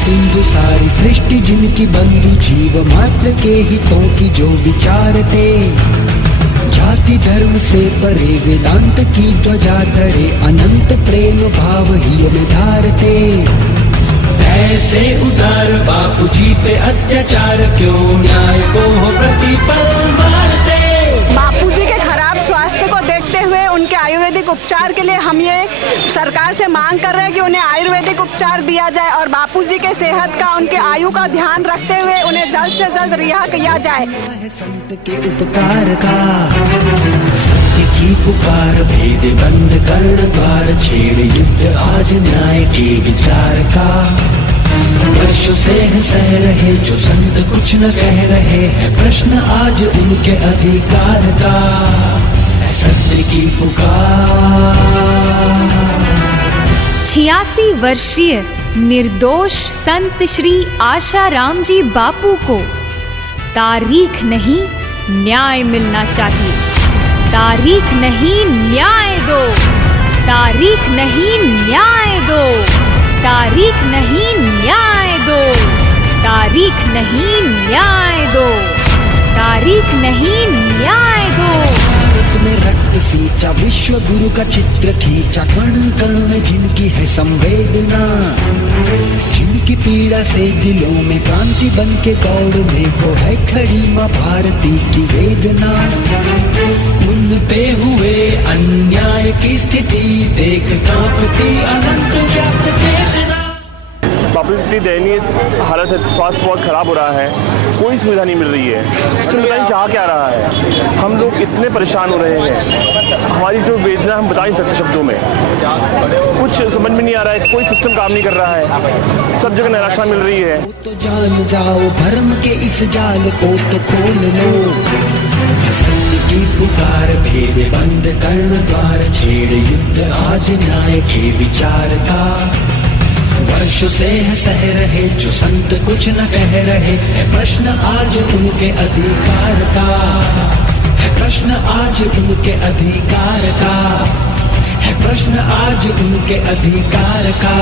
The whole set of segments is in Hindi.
सिंधु सारी सृष्टि जिनकी बंधु, जीव मात्र के हितों की जो विचारते, जाति धर्म से परे वेदांत की ध्वजा धरे, अनंत प्रेम भाव ही में धारते। ऐसे उदार बापू जी पे अत्याचार क्यों, न्याय को हो प्रतिपल मारते। बापू जी के खराब स्वास्थ्य को देखते हुए उनके आयुर्वेदिक उपचार के लिए हम ये सरकार से मांग कर रहे हैं कि उन्हें आयुर्वेदिक उपचार दिया जाए और बापू जी के सेहत का, उनके आयु का ध्यान रखते हुए उन्हें जल्द से जल्द रिहा किया जाए। संत के उपकार का, सत्य की पुकार, भेद बंद कर्ण द्वार, छेड़ युद्ध आज न्याय के विचार का। वर्षों से सह रहे जो संत कुछ न कह रहे हैं, प्रश्न आज उनके अधिकार का, सत्य की पुकार। 86 वर्षीय निर्दोष संत श्री आशाराम जी बापू को तारीख नहीं न्याय मिलना चाहिए। तारीख नहीं न्याय दो, तारीख नहीं न्याय दो, तारीख नहीं न्याय दो, तारीख नहीं न्याय दो, तारीख नहीं न्याय दो। भारत में रक्त सींचा, विश्व गुरु का चित्र खींचा, कण कण में जिनकी है संवेदना, जिनकी पीड़ा से दिलों में क्रांति बन के दौड़ने को है खड़ी माँ भारती की वेदना। उन पे हुए अन्याय की स्थिति देख कांपती अनंत व्याप्त चेतना। बापू इतनी दयनीय हालत है, स्वास्थ्य बहुत खराब हो रहा है, कोई सुविधा नहीं मिल रही है। सिस्टम पता नहीं चाह क्या रहा है, हम लोग इतने परेशान हो रहे हैं। हमारी जो वेदना हम बता नहीं सकते शब्दों में, कुछ समझ में नहीं आ रहा है, कोई सिस्टम काम नहीं कर रहा है, सब जगह निराशा मिल रही है। तो जान जाओ धर्म के इस जाल को तो खोल लो, सत्य की पुकार, भेद बंद कर्ण द्वार, छेड़ युद्ध आज न्याय के विचार का। वर्षों से है सह रहे जो संत कुछ न कह रहे, है प्रश्न आज उनके अधिकार का, है प्रश्न आज उनके अधिकार का, है प्रश्न आज उनके अधिकार का।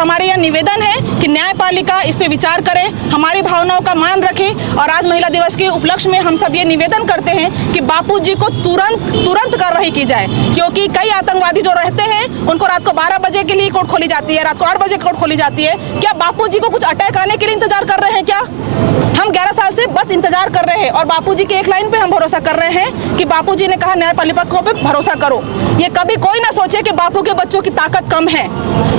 हमारे यह निवेदन है कि न्यायपालिका इस पे विचार करे, हमारी भावनाओं का मान रखे और आज महिला दिवस के उपलक्ष्य में हम सब ये निवेदन करते हैं कि बापू जी को तुरंत कार्रवाई की जाए, क्योंकि कई आतंकवादी जो रहते हैं उनको रात को 12 बजे के लिए कोर्ट खोली जाती है, रात को 8 बजे कोर्ट खोली जाती है। क्या बापू जी को कुछ अटैक आने के लिए इंतजार कर रहे हैं क्या? हम 11 साल से बस इंतजार कर रहे हैं और बापूजी की एक लाइन पे हम भरोसा कर रहे हैं कि बापूजी ने कहा न्यायपालिका पे भरोसा करो। ये कभी कोई ना सोचे कि बापू के बच्चों की ताकत कम है।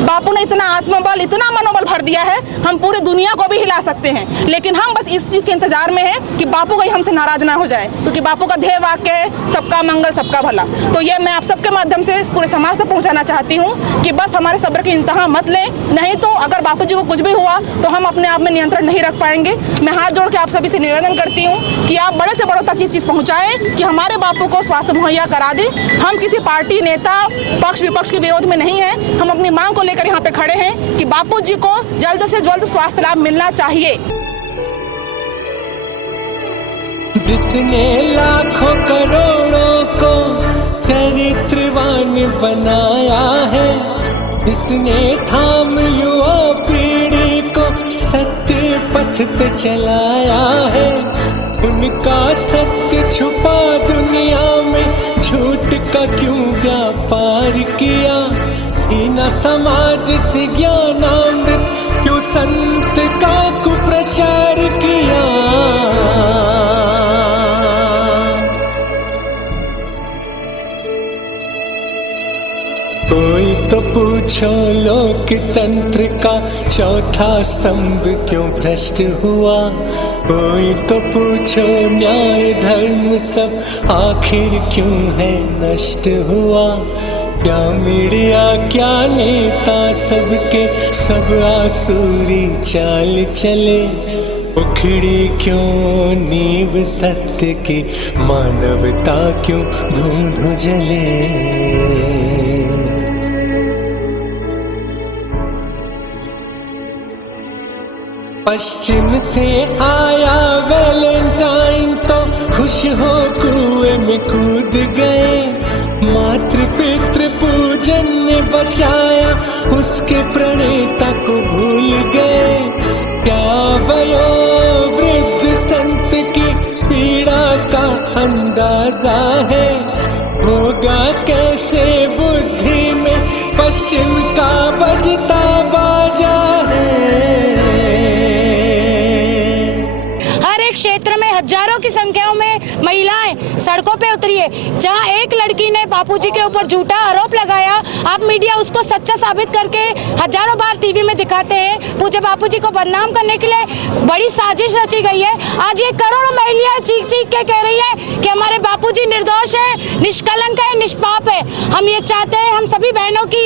बापू ने इतना आत्मबल, इतना मनोबल भर दिया है, हम पूरी दुनिया को भी हिला सकते हैं, लेकिन हम बस इस चीज के इंतजार में हैं कि बापू कहीं हमसे नाराज ना हो जाए, क्योंकि बापू का ध्येय वाक्य है सबका मंगल सबका भला। तो ये मैं आप सबके माध्यम से पूरे समाज तक पहुंचाना चाहती हूँ कि बस हमारे सब्र की इंतहा मत लें, नहीं तो अगर बापू जी को कुछ भी हुआ तो हम अपने आप में नियंत्रण नहीं रख पाएंगे। मैं हाथ जोड़ के आप सभी से निवेदन करती हूँ कि आप बड़े से बड़ों तक ये चीज़ पहुँचाएं कि हमारे बापू को स्वास्थ्य मुहैया करा दें। हम किसी पार्टी, नेता, पक्ष विपक्ष के विरोध में नहीं हैं, हम अपनी मांग को लेकर यहाँ पे खड़े हैं कि बापू जी को जल्द से जल्द स्वास्थ्य लाभ मिलना चाहिए। जिसने लाखों करोड़ों को चरित्रवान बनाया है, जिसने थाम युवा पीढ़ी को सत्य पथ पे चलाया है, उनका सत्य छुपा दुनिया में झूठ का क्यों व्यापार किया, छीना समाज से ज्ञानामृत क्यों संत का कुप्रचार किया। कोई तो पूछो लोकतंत्र का चौथा स्तंभ क्यों भ्रष्ट हुआ, कोई तो पूछो न्याय धर्म सब आखिर क्यों है नष्ट हुआ। क्या मीडिया, क्या नेता, सबके सब आसुरी चाल चले, उखड़ी क्यों नींव सत्य की, मानवता क्यों धूं धूं जले। पश्चिम से आया वैलेंटाइन तो खुश हो कुएं में कूद गए, मातृ पितृ पूजन ने बचाया उसके प्रणेता को भूल गए। ताजा है, होगा कैसे बुद्धि में पश्चिम का बजता बाजा है। हर एक क्षेत्र में हजारों की संख्याओं में महिलाएं सड़कों पे उतरी है। जहां एक लड़की ने बापूजी के ऊपर झूठा आरोप लगाया, आप मीडिया उसको सच्चा साबित करके हजारों बार टीवी में दिखाते हैं। पूज्य बापूजी को बदनाम करने के लिए बड़ी साजिश रची गई है। आज ये करोड़ों महिलाएं चीख चीख के कह रही है कि हमारे बापूजी निर्दोष है, निष्कलंक है, निष्पाप है। हम ये चाहते हैं, हम सभी बहनों की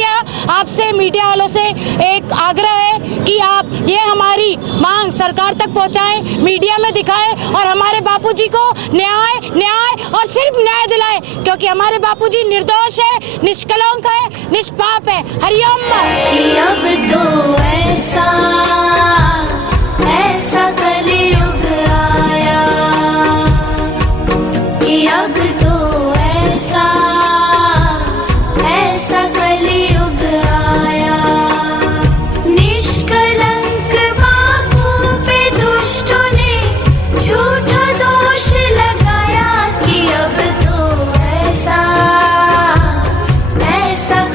आपसे मीडिया वालों से एक आग्रह है कि आप ये हमारी मांग सरकार तक पहुंचाएं, मीडिया में दिखाएं और हमारे बापूजी को न्याय न्याय और सिर्फ न्याय दिलाएं, क्योंकि हमारे बापूजी निर्दोष है, निष्कलंक है, निष्पाप है। हरिओम। अब तो ऐसा कलयुग आया, अब तो ऐसा कलयुग आया। निष्कलंक बापू पे दुष्टों ने झूठा दोष लगाया कि अब तो ऐसा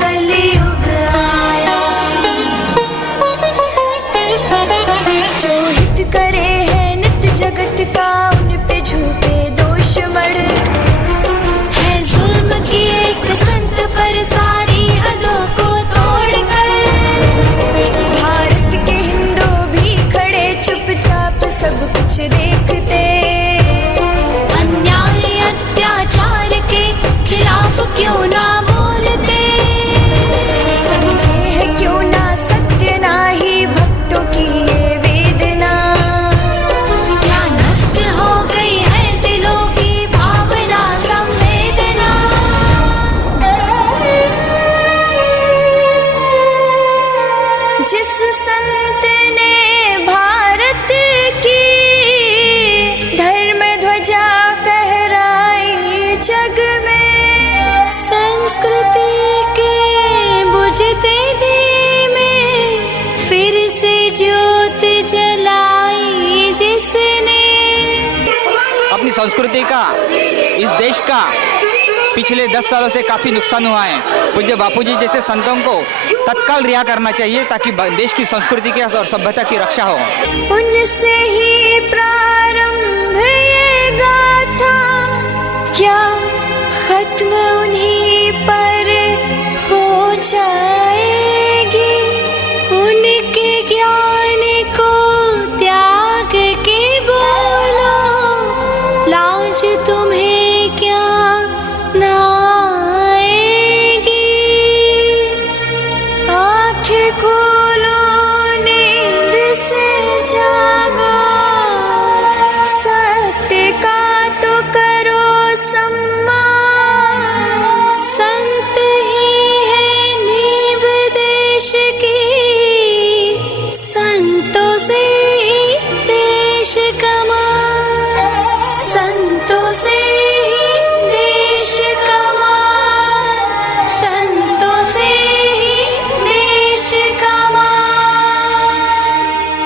कलयुग आया। जो हित करे है नित्य जगत का, उन पे झूठे दोष मढ़ है। जुल्म की एक संत पर सारी हदों को तोड़कर भारत के हिंदू भी खड़े चुपचाप सब कुछ देखते। अन्याय अत्याचार के खिलाफ क्यों ना बोलते, समझे है क्यों ना सत्य ना ही भक्तों की ये वेदना। क्या नष्ट हो गई है दिलों की भावना संवेदना। जिस संत ने भारत की धर्म ध्वजा फहराई जग में, संस्कृति के बुझते दिए में फिर से ज्योत जलाई जिसने। अपनी संस्कृति का, इस देश का पिछले 10 सालों से काफ़ी नुकसान हुआ है। पूज्य बापूजी जैसे संतों को तत्काल रिहा करना चाहिए ताकि देश की संस्कृति की और सभ्यता की रक्षा हो। उनसे ही प्रारंभ ये गाथा, क्या खत्म उन्हीं पर हो जाएगी। उनके ज्ञान को त्याग के बोलो, लाज तुम्हें क्या ना आएगी। आँखें खोलो, नींद से जागो, सत्य का तो करो सम्मान। संत ही है नींव देश की, संतों से ही देश कमान। संतों से ही देश कमान, संतों से ही देश कमान।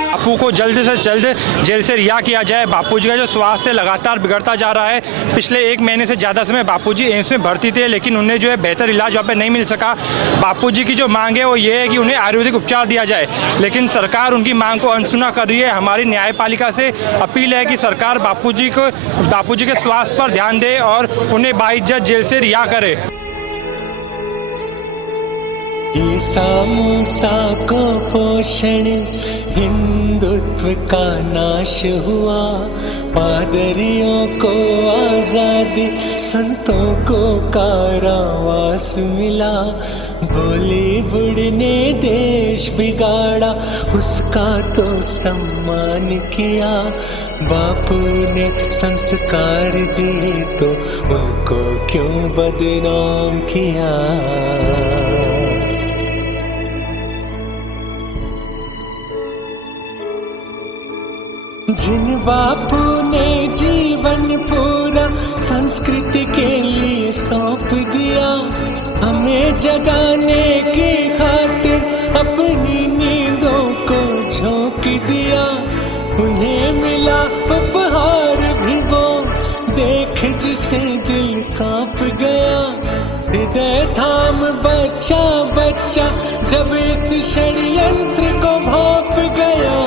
बापू को जल्द से जल्द जेल से रिहा किया जाए। बापूजी का जो स्वास्थ्य लगातार बिगड़ता जा रहा है। पिछले 1 महीने से ज़्यादा समय बापूजी एम्स में भर्ती थे, लेकिन उन्हें जो है बेहतर इलाज वहाँ पे नहीं मिल सका। बापूजी की जो मांग है वो ये है कि उन्हें आयुर्वेदिक उपचार दिया जाए, लेकिन सरकार उनकी मांग को अनसुना कर रही है। हमारी न्यायपालिका से अपील है कि सरकार बापूजी के स्वास्थ्य पर ध्यान दे और उन्हें बाइज्जत जेल से रिहा करे। ईसा मूसा को पोषण, हिंदुत्व का नाश हुआ। पादरियों को आजादी, संतों को कारावास मिला। बॉलीवुड ने देश बिगाड़ा, उसका तो सम्मान किया। बापू ने संस्कार दिए तो उनको क्यों बदनाम किया। जिन बापू ने जीवन पूरा संस्कृति के लिए सौंप दिया, हमें जगाने की खातिर अपनी नींदों को झोंक दिया। उन्हें मिला उपहार भी वो देख जिसे दिल बच्चा बच्चा जब इस षड्यंत्र को भांप गया।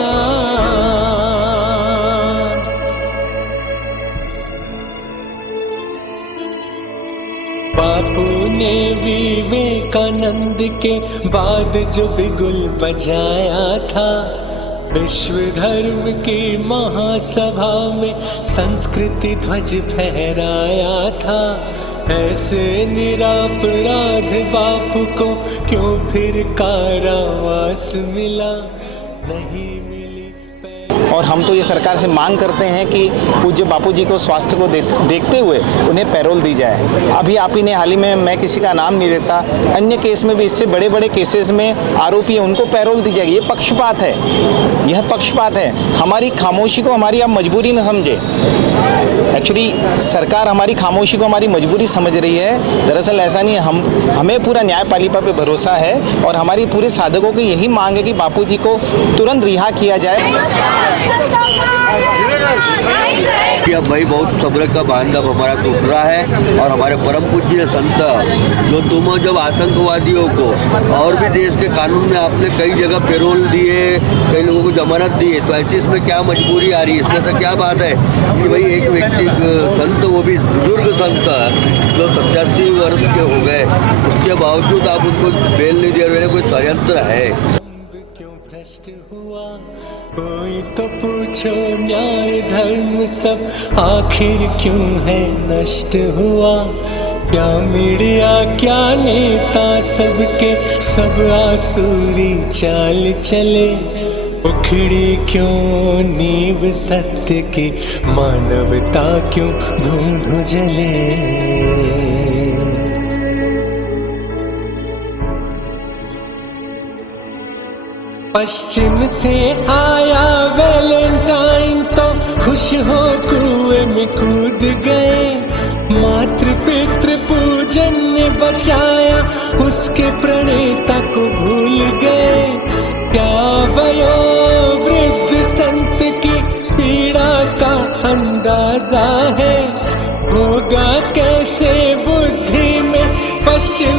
बापू ने विवेकानंद के बाद जो बिगुल बजाया था, विश्व धर्म की महासभा में संस्कृति ध्वज फहराया था, ऐसे निरपराध बापू को क्यों फिर कारावास मिला, नहीं मिली। और हम तो ये सरकार से मांग करते हैं कि पूज्य बापू जी को स्वास्थ्य को देखते हुए उन्हें पैरोल दी जाए। अभी आप ही ने हाल ही में, मैं किसी का नाम नहीं लेता, अन्य केस में भी, इससे बड़े बड़े केसेस में आरोपी है, उनको पैरोल दी जाएगी। ये पक्षपात है, यह पक्षपात है। हमारी खामोशी को हमारी आप मजबूरी न समझे। एक्चुअली सरकार हमारी खामोशी को हमारी मजबूरी समझ रही है। दरअसल ऐसा नहीं है। हमें पूरा न्यायपालिका पे भरोसा है और हमारी पूरे साधकों की यही मांग है कि बापू जी को तुरंत रिहा किया जाए। अब भाई बहुत सब्र का बांधव हमारा टूट रहा है और हमारे परम पूज्य संत जो तुम जब आतंकवादियों को और भी देश के कानून में आपने कई जगह पैरोल दिए, कई लोगों को जमानत दी है, तो ऐसी इसमें क्या मजबूरी आ रही है? इसमें से क्या बात है कि भाई एक व्यक्ति संत, वो भी बुजुर्ग संत जो 87 वर्ष के हो गए, उसके बावजूद आप उनको बेल नहीं दे रहे, कोई षड्यंत्र है। हुआ कोई तो पूछो, न्याय धर्म सब आखिर क्यों है नष्ट हुआ? क्या मीडिया क्या नेता सबके सब आसुरी चाल चले, उखड़ी क्यों नींव सत्य की, मानवता क्यों धूं धूं जले। पश्चिम से आया वैलेंटाइन तो खुश हो कुएं में कूद गए, मातृ पितृ पूजन ने बचाया, उसके प्रणेता को भूल गए। क्या वयोवृद्ध संत की पीड़ा का अंदाजा है? होगा कैसे बुद्धि में पश्चिम